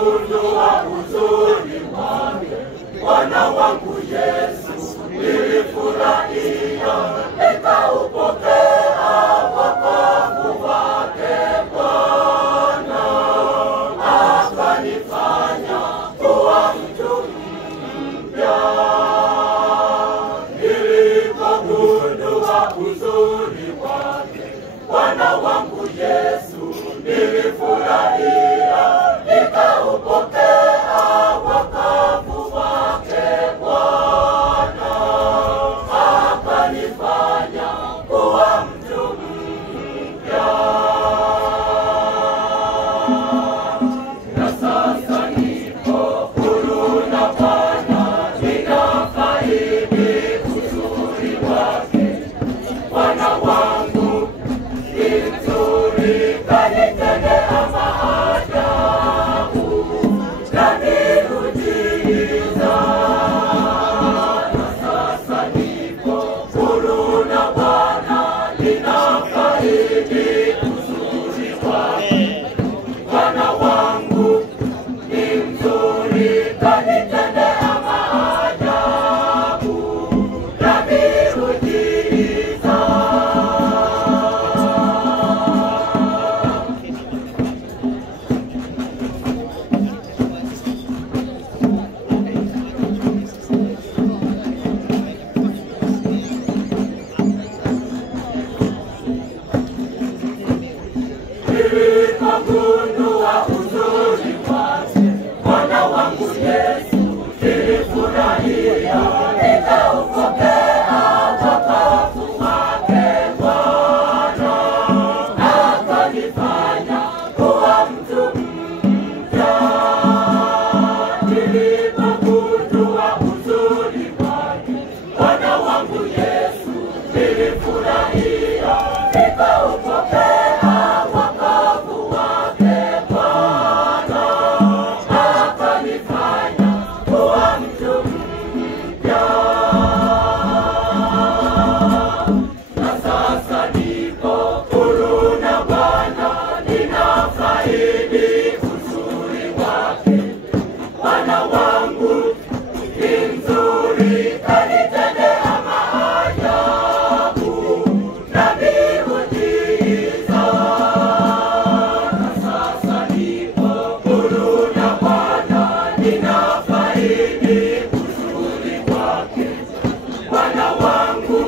nikagundua uzuri wake, Bwana wangu Yesu, nilifurahia, nikaupokea wokovu wake Bwana, akanifanya kuwa mtu mpya. Nilipogundua uzuri wake, Bwana wangu Yesu, nilifurahia, nikaupokea wokovu wake Bwana, akanifanya kuwa mtu mpya. Na sasa nipo huru na Bwana, ninafaidi uzuri wake. Bwana wangu ni mzuri, kanitendea maajabu na miujiza. Na sasa nipo huru na Bwana, ninafaidi uzuri wake. Bwana wangu ni mzuri, kanitendea maajabu na miujiza. Nilikagundua uzuri wake, Bwana wangu Yesu, nilifurahia, nikaupokea wokovu wake Bwana, akanifanya kuwa mtu mpya. Nilikagundua uzuri wake, Bwana wangu Yesu, nilifurahia, nikaupokea wokovu wake Bwana, akanifanya kuwa mtu mpya. Na sasa nipo huru na Bwana, ninafaidi uzuri wake. Bwana wangu ni mzuri, kanitendea maajabu na miujiza. Na sasa nipo huru na Bwana, ninafaidi uzuri wake. Bwana wangu